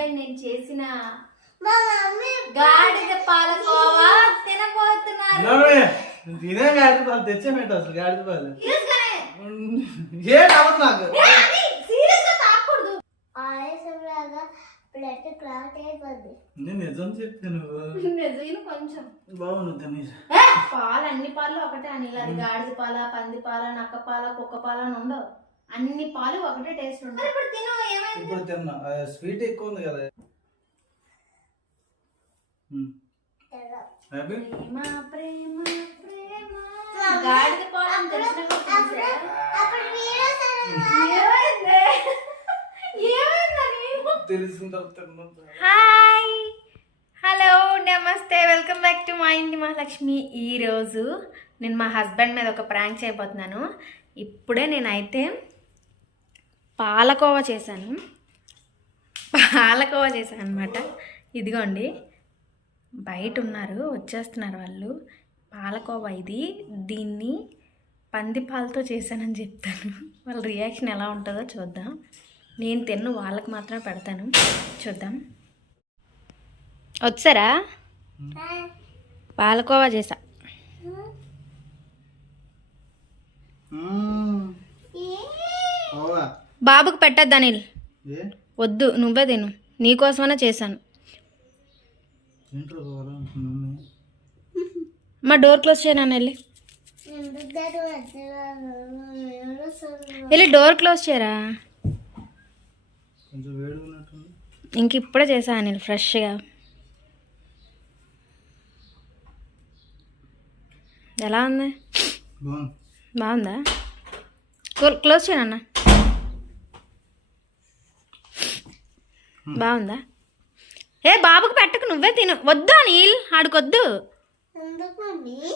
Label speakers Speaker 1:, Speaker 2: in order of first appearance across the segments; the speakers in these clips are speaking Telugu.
Speaker 1: హస్బెండ్ నేను చేసిన గాడిద పాలకోవా తినబోతున్నారు.
Speaker 2: ఇదే గాడిద పాలు తెచ్చామేంటి అసలు గాడిద పాలు. ఏ నవ్వదు నాకు? నిజం చెప్తే నువ్వు.
Speaker 1: కొంచెం.
Speaker 2: బాగుంది
Speaker 1: పాలు అన్ని పాలు ఒకటే అది గాడిద పాల పంది పాల నక్క పాల కుక్క పాల అని ఉండవు. అన్ని పాలు ఒకటే టేస్ట్ ఉంటాయి ఇప్పుడు తిను ఏమైంది?
Speaker 2: ఇప్పుడు తిన్నా. స్వీట్ ఎక్కువ ఉంది కదా.
Speaker 1: ప్రేమ ప్రేమ ప్రేమ. గాడిద పాలు అని? తెలిసినా
Speaker 2: తర్వాత.
Speaker 1: హాయ్. హలో నమస్తే. వెల్కమ్ బ్యాక్ టు మా ఇంటి మహాలక్ష్మి. ఈరోజు నేను మా హస్బెండ్ మీద ఒక ప్రాంక్ చేయబోతున్నాను. ఇప్పుడే నేనైతే పాలకోవా చేశాను. పాలకోవా చేశాను అనమాట ఇదిగోండి. బయట ఉన్నారు వచ్చేస్తున్నారు వాళ్ళు. పాలకోవా ఇది. దీన్ని పంది పాలతో చేశానని చెప్తాను. వాళ్ళ రియాక్షన్ ఎలా ఉంటుందో చూద్దాం. నేను తిన్ను వాళ్ళకి మాత్రమే పెడతాను. చూద్దాం. వచ్చారా? పాలకోవా చేసా
Speaker 2: మ్మ్.
Speaker 1: బాబుకి పెట్టద్దు అనిల్. వద్దు నువ్వే తిను. నీకోసమనే చేశాను. మా డోర్ క్లోజ్ చేయను వెళ్ళి వెళ్ళి డోర్ క్లోజ్ చేయరా? ఇంక ఇప్పుడే చేశా అనిల్ ఫ్రెష్గా. ఎలా ఉంది?
Speaker 2: బాగుంది.
Speaker 1: బాగుందా? క్లో- క్లోజ్ చేయను అన్న? బాగుందా? ఏ బాబుకి పెట్టకు నువ్వే తిను. వద్దు అనిల్ ఆడికొద్దు.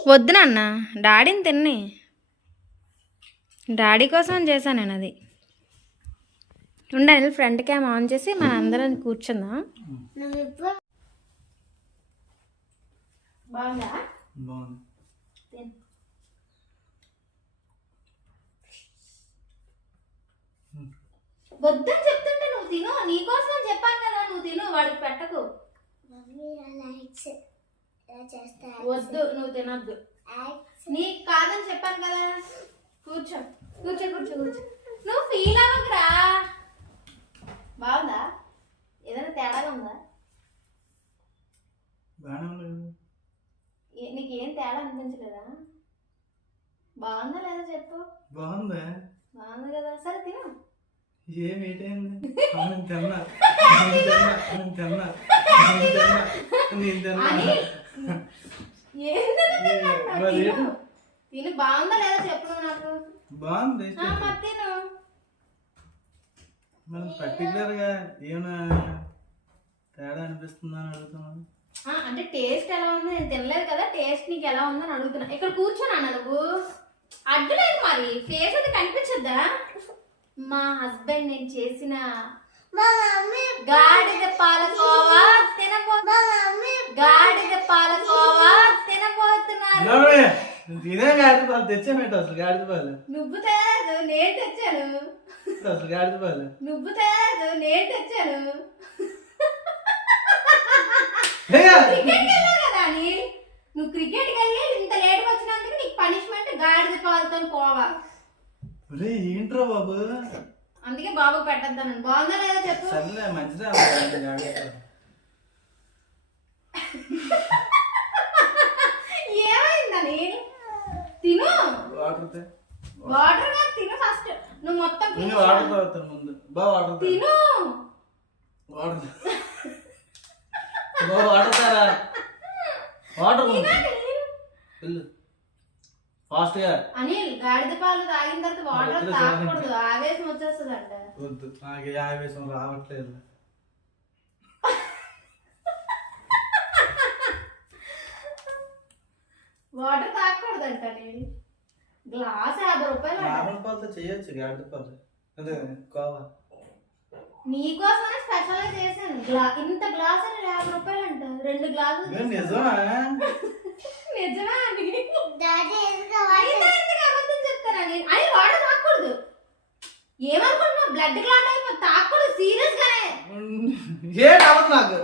Speaker 1: వద్దు నాన్న డాడీని తిన్ని. డాడీ కోసం చేశాను నేను అది. ఉండండి ఫ్రంట్ క్యామ్ ఆన్ చేసి మన అందరం కూర్చుందాం. బాగుందా?
Speaker 2: బాగుంది.
Speaker 1: వద్దని నువ్వు తిను నీకోసం చెప్పాను కదా నువ్వు తిను వాడికి పెట్టకు.
Speaker 3: మమ్మీ అలా
Speaker 1: వద్దు నువ్వు తినొద్దు. నీకు కాదని చెప్పాను కదా. కూర్చో కూర్చో కూర్చో కూర్చో. నువ్వు ఫీల్ అవ్వకురా. బాగుందా? ఏదైనా తేడాగా ఉందా? నీకేం తేడా అనిపించలేదా? బాగుందా లేదా చెప్పు?
Speaker 2: బాగుంది.
Speaker 1: బాగుంది కదా. సరే తిను. తిను. బాగుందా లేదా చెప్పు నాకు?
Speaker 2: బాగుంది. మనం పర్టికులర్గా ఏమైనా తేడా అనిపిస్తుందా అని అడుగుతున్నాను
Speaker 1: అంటే టేస్ట్ ఎలా ఉంది నేను తినలేదు కదా. టేస్ట్ నీకు ఎలా ఉందని అడుగుతున్నా. ఇక్కడ కూర్చోనా నువ్వు అడ్డులేదు మరి. ఫేస్ అది కనిపించద్దా? మా హస్బెండ్ నేను చేసిన
Speaker 3: మా మమ్మీ
Speaker 1: గాడిద పాలకోవా
Speaker 3: మమ్మీ
Speaker 1: గాడిద పాలకోవా తినబోతున్నారు.
Speaker 2: నవ్వే. ఇదే గాడిద పాలు తెచ్చామేంటి అసలు గాడిద పాలు?
Speaker 1: నువ్వు తేలేదు నేను తెచ్చాను.
Speaker 2: అసలు గాడిద పాలు?
Speaker 1: నువ్వు తేలేదు నేను తెచ్చాను. నువ్వు క్రికెట్ వెళ్ళి ఇంత లేట్ వచ్చినందుకు నీకు పనిష్మెంట్ గాడిద పాలతో పోవా.
Speaker 2: ఒరే ఏంట్రా బాబు?
Speaker 1: అందుకే బాబు పెట్టద్దాను బాగుందా లేదా చెప్పు?
Speaker 2: సర్లే మంచిదే.
Speaker 1: ఏమైందని తిను.
Speaker 2: వాటర్.
Speaker 1: వాటర్ తిను ఫస్ట్. నువ్వు మొత్తం
Speaker 2: నేను వాటర్. తాగుతాను ముందు. బా వాటర్.
Speaker 1: తిను.
Speaker 2: వాటర్. బా వాటర్ తారా? వాటర్ ముందు ఫాస్ట్గా.
Speaker 1: అనిల్ గాడిద పాలు తాగిన తర్వాత వాటర్ తాగకూడదు. ఆవేశం వచ్చేస్తుందంట.
Speaker 2: వద్దు నాకు ఏ ఆవేశం రావట్లేదు.
Speaker 1: వాటర్ తాగకూడదంట అనిల్ గ్లాస్ యాభై రూపాయలు అంట.
Speaker 2: నార్మల్ పాలతో చేయొచ్చు గాడిద పాలు. అదే కోవా.
Speaker 1: నీకోసమే స్పెషల్గా చేశాను. గ్లా ఇంత గ్లాస్ అని యాభై రూపాయలు అంట. రెండు గ్లాసులు
Speaker 2: నిజమా?
Speaker 1: నిజమా అని.
Speaker 3: డాడీ ఎందుకు
Speaker 1: ఎందుకు అబద్ధం వాటర్ తాగకూడదు ఏమనుకుంటున్నావు? బ్లడ్ క్లాట్ అయిపోయి తాకూడదు సీరియస్ గానే.
Speaker 2: ఏం అవ్వదు నాకు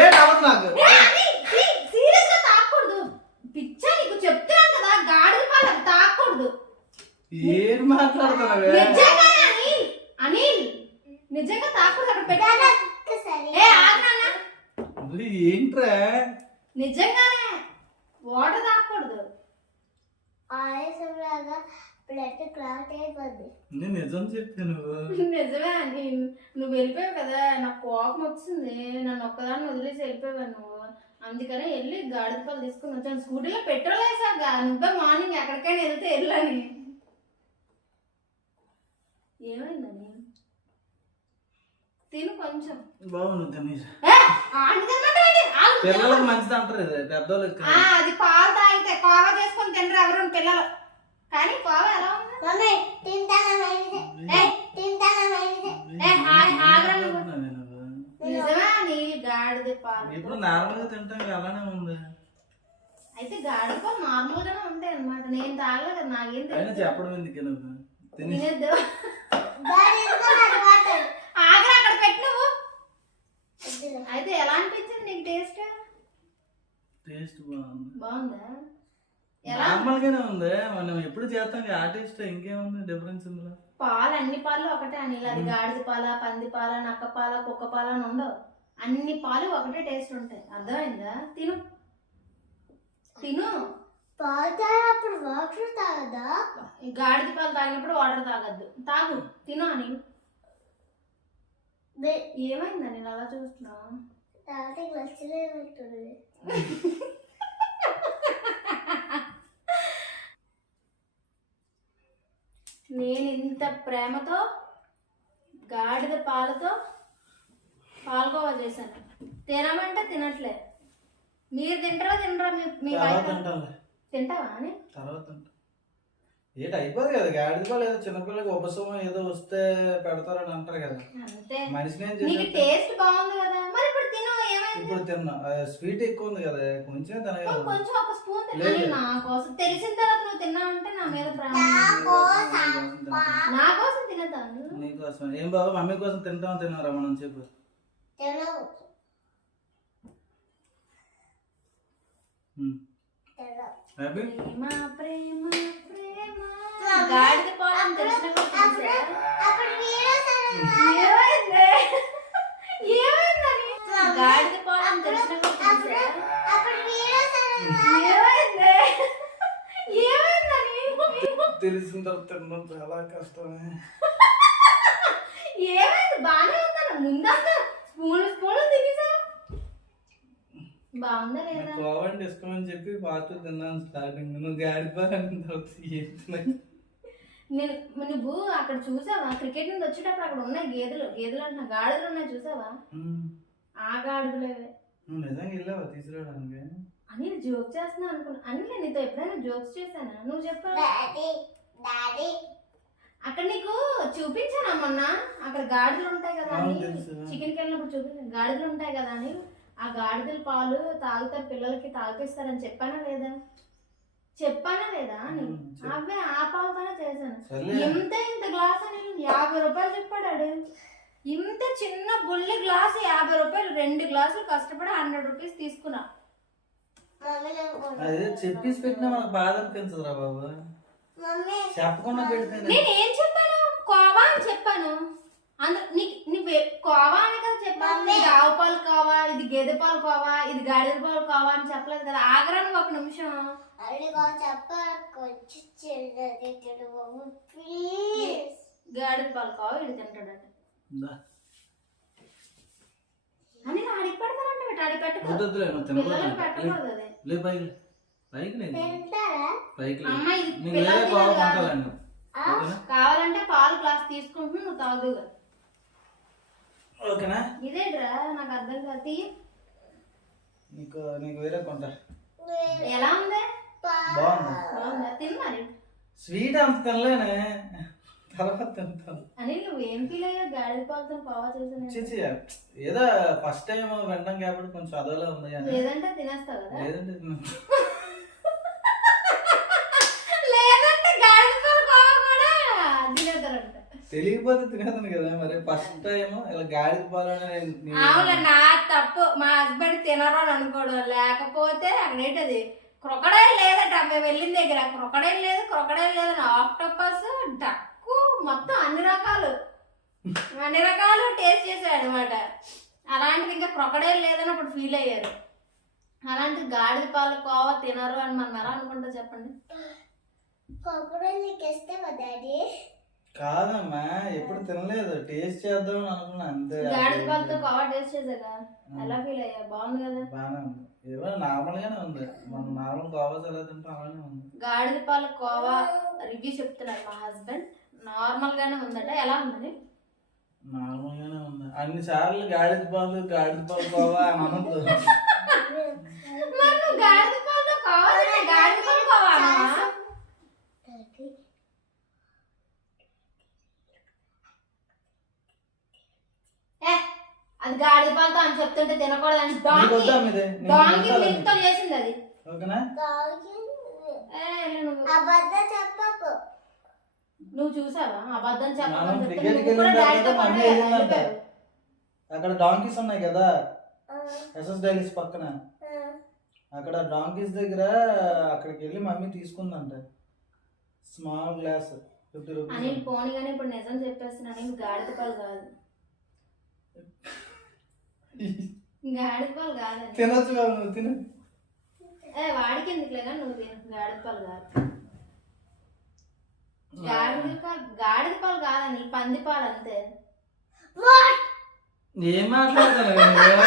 Speaker 2: ఏం అవ్వదు నాకు
Speaker 1: సీరియస్గా తాకూడదు. పిచ్చా నీకు చెప్తున్నాను కదా గాడిద పాలు తాకూడదు.
Speaker 2: ఏం మాట్లాడుతున్నావే?
Speaker 1: అనిల్ అనిల్ నిజంగా తాకూడదు. అక్కడ పెట్టాను
Speaker 3: సరే
Speaker 1: ఏ ఆగ్నా
Speaker 2: ఏంట్రా?
Speaker 1: నిజంగానే? వాటర్ తాకూడదు
Speaker 3: ఆయాసంలాగా బ్లడ్ క్లాట్ అయిపోద్ది.
Speaker 2: నేను నిజం చెప్పాను
Speaker 1: నిజమే అని నువ్వు వెళ్ళిపోయావు కదా నాకు కోపం వచ్చింది. నన్ను ఒక్కదాన్ని వదిలేసి వెళ్ళిపోయావు నువ్వు? అందుకనే వెళ్ళి గాడిద పాలు తీసుకుని వచ్చాను. స్కూటీలో పెట్రోల్ వేసాక నువ్వే మార్నింగ్ ఎక్కడికైనా వెళ్తే వెళ్ళని. ఏమైందని తిను కొంచెం.
Speaker 2: బాగుంది పిల్లలకు మంచిది అంటారు ఇది పెద్దోళ్ళకి
Speaker 1: ఆ. అది పాలు తాగితే కోవా చేసుకొని తినరు ఎవరు పిల్లలు. కానీ కోవా ఎలా ఉంది?
Speaker 3: మమ్మీ తింటానా మైంది
Speaker 1: ఏ,
Speaker 3: తింటానా మైంది
Speaker 1: ఏ, హాయ్, హాయ్ రా నువ్వు.
Speaker 2: నేను?
Speaker 1: నిజమే నీ గాడిద పాలు.
Speaker 2: ఇప్పుడు నార్మల్గా తింటాం ఇక అలానే ఉంది.
Speaker 1: అయితే గాడిద పాలు నార్మల్ గానే ఉంటాయి అన్నమాట. నేను తాగలేదు కదా నాకేం
Speaker 2: అయినా
Speaker 1: తెలుసు
Speaker 2: చెప్పడం ఎందుకు నువ్వు? తిని
Speaker 1: తినేద్దు.
Speaker 3: వాటర్?
Speaker 1: ఆగ్రా అక్కడ పెట్టు నువ్వు.
Speaker 3: వద్దులే
Speaker 1: అయితే నీకు టేస్ట్
Speaker 2: టేస్ట్ బాగుంది.
Speaker 1: బాగుందా? ఎలా?
Speaker 2: నార్మల్ గానే ఉంది మనం ఎప్పుడు చేస్తాం ఆ టేస్ట్ ఇంకేముంది డిఫరెన్స్ ఇందులో?
Speaker 1: పాలు అన్ని పాలు ఒకటే అనిల్ అది గాడిద పాల పంది పాల నక్క పాల కుక్క పాల అని ఉండవు. అన్ని పాలు ఒకటే టేస్ట్ ఉంటాయి. అర్థమైందా? తిను. తిను.
Speaker 3: పాలు తాగినప్పుడు వాటర్ తాగదా?
Speaker 1: గాడిద పాలు తాగినప్పుడు వాటర్ తాగద్దు. తాగు. తిను అని. ఏమైందని? నేను అలా చూస్తున్నావు
Speaker 3: తాగితే గ్లస్సులే ఉంటుంది.
Speaker 1: నేను ఇంత ప్రేమతో గాడిద పాలతో పాల్గోవా చేశాను. తినమంటే తినట్లే. మీరు తింటారా తినరా మీ మీ
Speaker 2: తర్వాత
Speaker 1: వైఫ్
Speaker 2: తింటాంలే.
Speaker 1: తింటావా అని?
Speaker 2: తర్వాత తింటాం. ఏంటి అయిపోదు కదా గాడిద పాలు ఏదో చిన్నపిల్లకి ఉపశమం ఏదో వస్తే పెడతారని అంటారు కదా.
Speaker 1: అంతే.
Speaker 2: మనిషిని ఏం
Speaker 1: నీకు టేస్ట్ బాగుంది కదా. ఇప్పుడు తిను ఏమైంది
Speaker 2: ఇప్పుడు తిన్నా స్వీట్ ఎక్కువ ఉంది కదా కొంచెం తినగలదు
Speaker 1: కొ- కొంచెం ఒక స్పూన్. తిన్నాను నా కోసం తెలిసిన తర్వాత నువ్వు తిన్నావంటే నా మీద ప్రేమ నా కోసం తినదాను
Speaker 2: నీకోసం ఏం బాబు మమ్మీ కోసం తింటాం తిన్నాం రమణ? చెప్పు.
Speaker 3: తినవు.
Speaker 1: ప్రేమ ప్రేమ ప్రేమ. గాడిద పాలం
Speaker 3: అప్పుడు
Speaker 1: ఏమైంది? ఏమైందని గాడిద పాలం తెలిసినప్పుడు
Speaker 2: తెలిసిన తర్వాత తినడం చాలా కష్టమే.
Speaker 1: ఏమైంది? బాగానే ఉందన్న ముందంతా స్పూన్ స్పూన్ తినేసా బాగుందా లేదా?
Speaker 2: కోవండి ఇష్టం అని చెప్పి పార్టీ తిన్నాను స్టార్టింగ్ నువ్వు అన్న తర్వాత
Speaker 1: నేను నువ్వు అక్కడ చూసావా? క్రికెట్ నుండి వచ్చేటప్పుడు అక్కడ ఉన్నాయి గేదెలు గేదెలు అంటున్నా గాడిదలు ఉన్నాయి చూసావా?
Speaker 2: ఉమ్.
Speaker 1: ఆ గాడిదలే
Speaker 2: నువ్వు నిజంగా వెళ్ళావా తీసుకురావడానికి?
Speaker 1: అని జోక్ చేస్తున్నా అనుకున్నా. అని నేను నీతో ఎప్పుడైనా జోక్స్ చేశానా? నువ్వు
Speaker 3: డాడీ
Speaker 1: అక్కడ నీకు చూపించానా మొన్న? అక్కడ గాడిదలు ఉంటాయి కదా అని. చికెన్కి వెళ్ళినప్పుడు చూపించాను గాడిదలు ఉంటాయి కదా అని. ఆ గాడిదల పాలు తాగుతారు పిల్లలకి తాగిపిస్తారని చెప్పానా లేదా? చెప్పానా లేదా అని.
Speaker 2: చెప్పు.
Speaker 1: అవే ఆ పాలతోనే చేశాను. ఇంత ఇంత గ్లాస్ అని యాభై రూపాయలు చెప్పాడు ఇంత చిన్న బుల్లి గ్లాస్ యాభై రూపాయలు రెండు గ్లాసులు కష్టపడి హండ్రెడ్ రూపీస్ తీసుకున్నా.
Speaker 2: అదే చెప్పేసి పెట్టినా మనకు బాధ అనిపించదురా బాబు.
Speaker 3: మమ్మీ.
Speaker 2: చెప్పకుండా పెడితే
Speaker 1: నేను ఏం చెప్పాను? కోవా అని చెప్పాను. అందు నీకు నువ్వు కోవా అని కదా చెప్పాను ఇది ఆవు పాలు కావా ఇది గేదె పాలు కావా ఇది గాడిద పాలు కావా అని చెప్పలేదు కదా. ఆగరా నువ్వు ఒక నిమిషం. గాడిద పాలు కావా ఇది తింటాడట. కావాలంటే పాలు గ్లాస్ తీసుకుంటున్నా నువ్వు తాగుదు
Speaker 2: ఓకేనా?
Speaker 1: ఇదేట్రా నాకు అర్థం కాదు.
Speaker 2: నీకు నీకు వేరే కొంటా.
Speaker 1: ఎలా ఉంది?
Speaker 2: బాగుంది?
Speaker 1: తిన్నాను
Speaker 2: స్వీట్ అంత తినలేనే. తర్వాత తింటాను
Speaker 1: అని నువ్వు ఏం ఫీల్ అయ్యా? గాడి పాలతో కోవా చేసిన
Speaker 2: చిచి ఏదో ఫస్ట్ టైం వినడం కాబట్టి కొంచెం అదోలా ఉంది అని.
Speaker 1: లేదంటే తినేస్తావు కదా?
Speaker 2: లేదంటే తినను.
Speaker 1: లేదంటే గాడి పాలు కోవా కూడా తినేస్తారంట.
Speaker 2: తెలియకపోతే తినేదాను కదా మరి. ఫస్ట్ టైం ఇలా గాడిద పాలు
Speaker 1: అవును నా తప్పు. మా హస్బెండ్ తినరు అని అనుకోడు. లేకపోతే అక్కడేంటది క్రొకడైల్ లేదట. మేము వెళ్ళిన దగ్గర. క్రొకడైల్ లేదు క్రొకడైల్ లేదు ఆక్టోపస్ డక్కు మొత్తం అన్ని రకాలు. అన్ని రకాలు టేస్ట్ చేశాడు అనమాట అలాంటిది ఇంకా క్రొకడైల్ లేదని అప్పుడు ఫీల్ అయ్యారు. అలాంటి గాడిద పాలు కోవా తినరు అని మనం ఎలా అనుకుంటా చెప్పండి?
Speaker 2: కాదమ్మా ఎప్పుడు తినలేదు. టేస్ట్ చేద్దాం అని అనుకున్నా అంతే.
Speaker 1: గాడిద పాలతో కోవా టేస్ట్ చేశాక ఎలా ఫీల్ అయ్యా బాగుంది కదా?
Speaker 2: బాగానే ఉంది. ఏదో నార్మల్ గానే ఉంది. మనం నార్మల్ ఎలా తింటాం అలానే ఉంది.
Speaker 1: గాడిద పాల కోవా రివ్యూ చెప్తున్నారు మా హస్బెండ్ నార్మల్ గానే ఉందట. ఎలా ఉందని
Speaker 2: నార్మల్ గానే ఉంది. అన్ని సార్లు గాడిద పాలు గాడిద పాలు కోవా అని అనొద్దు.
Speaker 1: గాడిద పాలతో కోవా తిన్నా, గాడిద పాలు కోవా అన్నావా?
Speaker 3: డాడీ
Speaker 1: ఏ అది గాడిద పాలతో అని చెప్తుంటే తినకూడదు అని డాంకీ. డాంకీ. మిల్క్తో చేసింది అది.
Speaker 2: ఓకేనా?
Speaker 3: అబద్ధం చెప్పకు.
Speaker 1: నువ్వు చూసావా? అబద్ధం వెళ్ళిపోయావు.
Speaker 2: అక్కడ డాంకీస్ ఉన్నాయి కదా? ఎస్ఎస్ డైలీస్ పక్కన. అక్కడ డాంకీస్ దగ్గర అక్కడికి వెళ్ళి మమ్మీ తీసుకుందంట. స్మాల్ గ్లాస్ ఫిఫ్టీ
Speaker 1: అనిల్
Speaker 2: రూపీస్
Speaker 1: పోనీ కానీ ఇప్పుడు నిజం చెప్పేస్తున్నాను ఇది గాడిద పాలు కాదు. గాడిద పాలు
Speaker 2: తినొచ్చు కదా నువ్వు తిను.
Speaker 1: ఏ వాడికి ఎందుకులే కానీ నువ్వు తిను. గాడిద పాలు కాదు. గాడిద పాలు గాడిద పాలు కాదండి పంది పాలు అంతే?
Speaker 3: వాట్
Speaker 2: ఏం మాట్లాడతాను నువ్వు?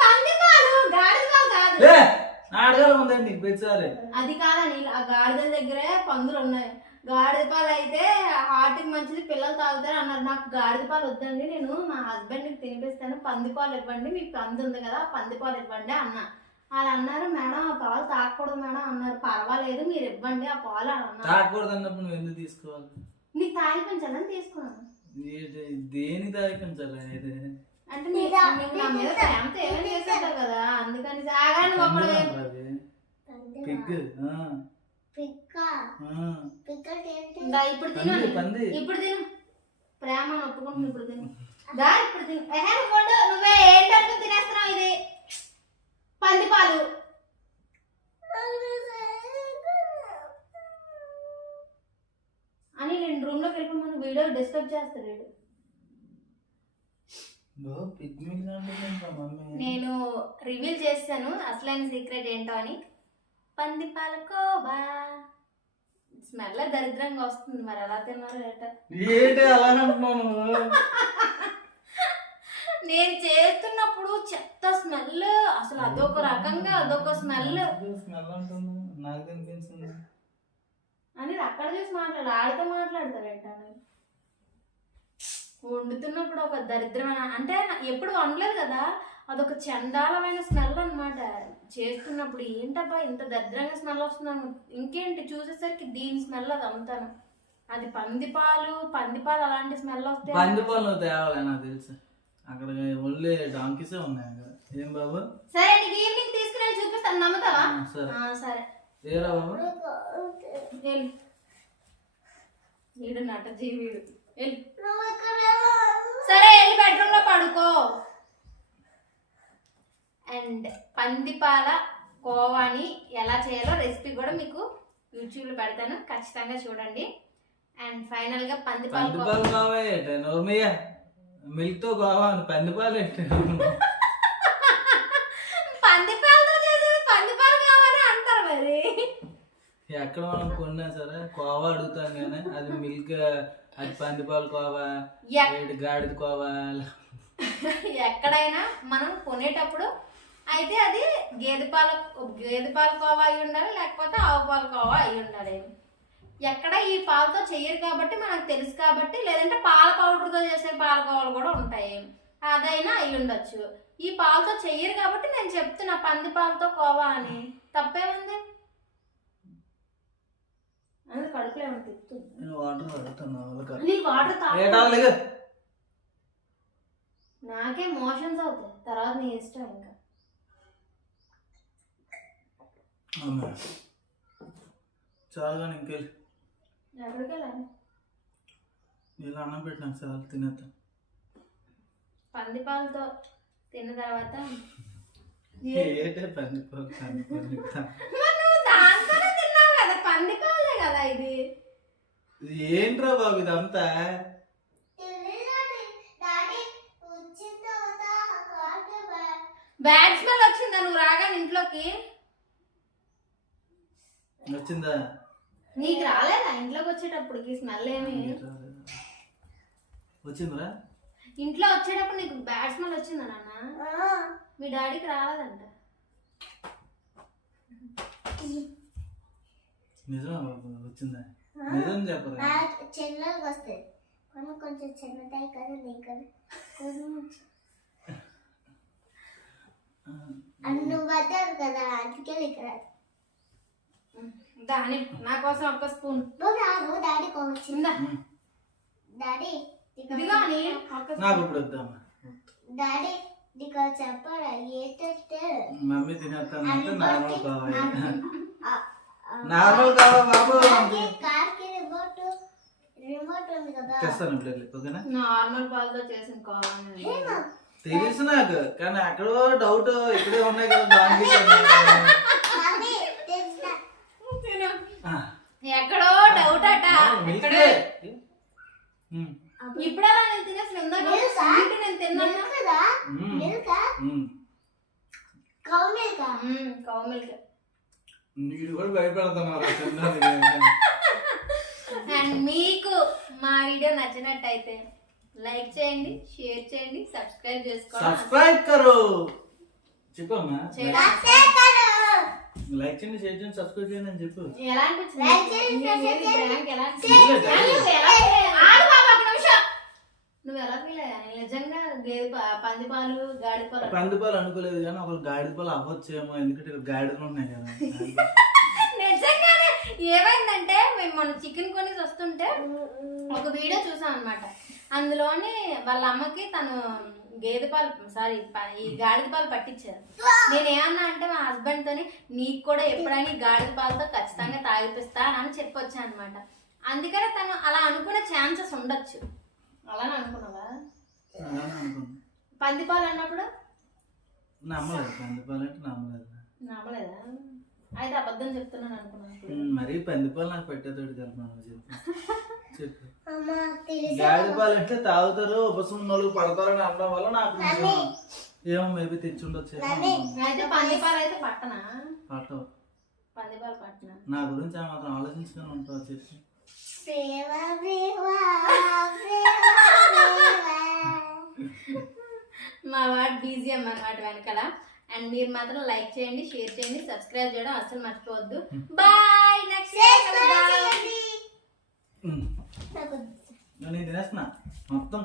Speaker 1: పంది పాలు గాడిద పాలు కాదు.
Speaker 2: ఉందండి నీకు
Speaker 1: అది కాదని ఆ గాడిద దగ్గరే పందులు ఉన్నాయి. గాడిద పాలు అయితే హార్ట్కి మంచిది పిల్లలు తాగుతారు అన్నారు. నాకు గాడిద పాలు వద్దండి నేను మా హస్బెండ్కి తినిపిస్తాను. పంది పాలు ఇవ్వండి మీకు పంది ఉంది కదా పంది పాలు ఇవ్వండి అన్న. వాళ్ళు అన్నారు మేడం ఆ పాలు తాగకూడదు మేడం అన్నారు. పర్వాలేదు మీరు ఇవ్వండి ఆ పాలు అని అన్నారు.
Speaker 2: తాగకూడదు అన్నప్పుడు నువ్వు ఎందుకు తీసుకోవాలి?
Speaker 1: నీకు తీసుకున్నాను.
Speaker 2: దేనికి తాగిపించాలి ఇది
Speaker 1: అంటే నా మీద ప్రేమతో ఏమైనా చేసేస్తారు కదా. అందుకని సాగాను ఒకడు
Speaker 2: అది. పిగ్ ఆ,
Speaker 3: పిక్క.
Speaker 2: ఆ.
Speaker 3: పిక్క ఏంటి
Speaker 1: ఇందా ఇప్పుడు
Speaker 2: పంది
Speaker 1: తిను.
Speaker 2: పంది
Speaker 1: ఇప్పుడు తిను. ప్రేమ అని ఒప్పుకుంటుంది ఇప్పుడు తిను. దా ఇప్పుడు తిను. ఏహే, నువ్వు వండు. నువ్వే ఏంటంటూ తినేస్తున్నావు ఇది పంది పాలు అని నేను రూమ్లోకి వెళ్ళిపోమని వీడియో డిస్టర్బ్ చేస్తాడు నేను రివీల్ చేశాను అసలైన సీక్రెట్ ఏంటో అని. పంది పాల కోబా స్మెల్ దరిద్రంగా వస్తుంది మరి ఎలా తిన్నారో ఏటో.
Speaker 2: అలా అంటున్నావు నువ్వు?
Speaker 1: నేను చేస్తున్నప్పుడు చెత్త స్మెల్ అసలు అదొక రకంగా అదొక స్మెల్.
Speaker 2: స్మెల్ నాకు అనిపించింది
Speaker 1: అని అక్కడ చూసి మాట్లాడు ఆడితో మాట్లాడతాడు వండుతున్నప్పుడు ఒక దరిద్రమైన అంటే ఎప్పుడు వండలేదు కదా అదొక చండాలమైన స్మెల్ అన్నమాట. చేస్తున్నప్పుడు ఏంటబ్బా ఇంత దరిద్రంగా స్మెల్ వస్తున్నాను ఇంకేంటి చూసేసరికి దీని స్మెల్ అది అంతాను అది పందిపాలు పందిపాలు అలాంటి స్మెల్ వస్తే
Speaker 2: పంది పాలు నువ్వు తేవాలి నాకు తెలుసు. అక్కడ ఓన్లీ డాంకీసే ఉన్నాయి అక్కడ. ఏం బాబు?
Speaker 1: సరే నీకు ఈవినింగ్ తీసుకుని చూపిస్తాను. నమ్ముతావా?
Speaker 2: ఆ, సరే.
Speaker 1: ఆ, సరే.
Speaker 2: ఏరా బాబు?
Speaker 1: వెళ్ళు. వీడు నట జీవీడు వెళ్ళు సరే వెళ్ళి బెడ్రూమ్లో పడుకో. అండ్ పందిపాల కోవాని ఎలా చేయాలో రెసిపీ కూడా మీకు యూట్యూబ్లో పెడతాను. ఖచ్చితంగా చూడండి. అండ్ ఫైనల్గా పందిపాల
Speaker 2: పంది
Speaker 1: కోవా.
Speaker 2: పాలు కావా ఏంటి? నోర్మయ్య మిల్క్తో కావా పంది పాలు ఏంటి?
Speaker 1: పందిపాలతో చేసేది పందిపాలు కావాలి అంటారు మరి.
Speaker 2: ఎక్కడ మనం కొన్నా సరే కోవా అడుగుతాం కానీ అది మిల్క్ అది పంది కోవా గాడిద కోవా.
Speaker 1: ఎక్కడైనా మనం కొనేటప్పుడు అయితే అది గేదె పాల గేదె పాల కోవా అయి ఉండాలి లేకపోతే ఆవు పాల కోవా అయి ఉండాలి. ఎక్కడ ఈ పాలతో చెయ్యరు కాబట్టి మనకు తెలుసు కాబట్టి లేదంటే పాల పౌడర్తో చేసే పాల కోవాలు కూడా ఉంటాయి. అదైనా అయి ఉండొచ్చు. ఈ పాలతో చెయ్యరు కాబట్టి నేను చెప్తున్నా పంది పాలతో కోవా అని. తప్పేముంది? కడుపులో
Speaker 2: నేను వాటర్ వాళ్ళకి
Speaker 1: నాకే మోషన్స్ అవుతాయి. తర్వాత నీ ఇష్టం ఇంకా.
Speaker 2: చాలా ఇంకెళ్ళి
Speaker 1: ఎక్కడికి వెళ్ళాలి?
Speaker 2: ఇలా అన్నం పెట్టినాక చాలు తినేద్దాం.
Speaker 1: పందిపాలతో తిన్న తర్వాత
Speaker 2: ఏటే పందిపోరు పందిపోరు
Speaker 1: మరి నువ్వు దాంతోనే తిన్నావు కదా పందిపాలే కదా ఇది?
Speaker 2: ఏంట్రా బాబు ఇదంతా?
Speaker 1: బ్యాడ్ స్మెల్ వచ్చిందా? నువ్వు రాగానే ఇంట్లోకి?
Speaker 2: వచ్చిందా?
Speaker 1: నీకు రాలేదా? ఇంట్లోకి వచ్చేటప్పటికి స్మెల్ ఏమి?
Speaker 2: వచ్చిందిరా?
Speaker 1: ఇంట్లో వచ్చేటప్పుడు నీకు బ్యాడ్ స్మెల్ వచ్చిందా నాన్న? మీ డాడీకి రాలేదంట.
Speaker 2: నిజమా బాబు? వచ్చిందా? నిజం చెప్పరా?
Speaker 3: చెల్లెలకు వస్తాయి. కొన్ని కొంచెం చిన్నదాయి కదా నేను కదా. నువ్వు వద్దారు కదా అందుకే ఇక్కడ
Speaker 1: దాని నా కోసం ఒక్క స్పూన్.
Speaker 3: నువ్వు రాదు డాడీ కోవచ్చు
Speaker 1: ఇందా.
Speaker 2: ఉమ్.
Speaker 3: డాడీ
Speaker 1: ఒక్క
Speaker 2: నాకు ఇప్పుడు వద్దామా
Speaker 3: డాడీ నీకు చెప్పరా ఏంటంటే
Speaker 2: మమ్మీ తినేస్తానంటే నార్మల్ కావాలి. నార్మల్ కావాలి బాబు?
Speaker 3: కార్కి కార్కి రిమోట్ రిమోట్ ఉంది కదా.
Speaker 2: తెస్తాను ఇప్పుడు వెళ్ళి, ఓకేనా?
Speaker 1: నార్మల్ పాలతో చేసిన
Speaker 2: తెలుసు నాకు కానీ ఎక్కడో డౌట్ ఇక్కడే ఉన్నాయి కదా దానికి
Speaker 1: ఎక్కడో డౌట్ అట.
Speaker 2: ఉమ్,
Speaker 1: ఇప్పుడే నేను? స్వీట్ నేను తిన్నాను?
Speaker 3: మిల్క్ కదా
Speaker 2: ఉమ్,
Speaker 3: milk
Speaker 2: um.
Speaker 3: Cow milk
Speaker 1: cow milk
Speaker 2: నీడు కూడా భయపెడుతున్నారు.
Speaker 1: అండ్ మీకు మా వీడియో నచ్చినట్టయితే లైక్ చేయండి షేర్ చేయండి సబ్స్క్రైబ్ చేసుకోండి.
Speaker 2: సబ్స్క్రైబ్ కరో. చెప్పమ్మా. లైక్ చేయండి షేర్ చేయండి సబ్స్క్రైబ్ చేయండి అని చెప్పు.
Speaker 1: ఎలా అనిపించింది?
Speaker 3: Like చేయండి,
Speaker 1: మీద
Speaker 3: చేయండి.
Speaker 1: ఎలా. నువ్వు ఎలా ఫీల్ అయ్యా నిజంగా గేదె పా- పంది పాలు గాడి పాలు
Speaker 2: పందిపాలు అనుకోలేదు కానీ ఒక గాడిద పాలు అవ్వచ్చేమో ఎందుకంటే గాడిదలు ఉన్నాయి కదా.
Speaker 1: ఏమైందంటే మేము మన చికెన్ కొని వస్తుంటే ఒక వీడియో చూసాం అనమాట అందులోని వాళ్ళ అమ్మకి తను గేదె పాలు సారీ ఈ గాడిద పాలు పట్టించారు. నేను ఏమన్నా అంటే మా హస్బెండ్ తోని నీకు కూడా ఎప్పుడైనా గాడిద పాలతో ఖచ్చితంగా తాగిపిస్తా అని చెప్పొచ్చా అనమాట అందుకనే తను అలా అనుకునే ఛాన్సెస్ ఉండొచ్చు. అలానే అనుకున్నావా? పంది పాలు అన్నప్పుడు?
Speaker 2: నమ్మలేదు పందిపాలు అంటే నమ్మలేదు.
Speaker 1: నమ్మలేదా? అయితే అబద్ధం చెప్తున్నాను అనుకున్నాను
Speaker 2: మరీ పందిపాలు నాకు పెట్టేతోడు కలుపున్నాను చెప్పు. చెప్పు.
Speaker 3: అమ్మ తెలుసా?
Speaker 2: గాడిద పాలు అంటే తాగుతారు ఉపశమనాలు పడతారని అనడం వల్ల నాకు కొంచెం ఏమో మేబీ తెచ్చి ఉండొచ్చు
Speaker 1: అయితే పంది పాలు అయితే పట్టనా?
Speaker 2: పట్టవు.
Speaker 1: పంది పాలు పట్టనా?
Speaker 2: నా గురించి ఆ మాత్రం ఆలోచించుకొని ఉంటావు చెప్పి.
Speaker 1: మా వాడు బీజిఎం అన్నమాట వెనకాల. అండ్ మీరు మాత్రం లైక్ చేయండి షేర్ చేయండి సబ్స్క్రైబ్ చేయడం అస్సలు మర్చిపోవద్దు. బాయ్ నెక్స్ట్
Speaker 3: చేయండి.
Speaker 2: ఉమ్.
Speaker 3: నాకు
Speaker 2: నేను తినేస్తున్నా మొత్తం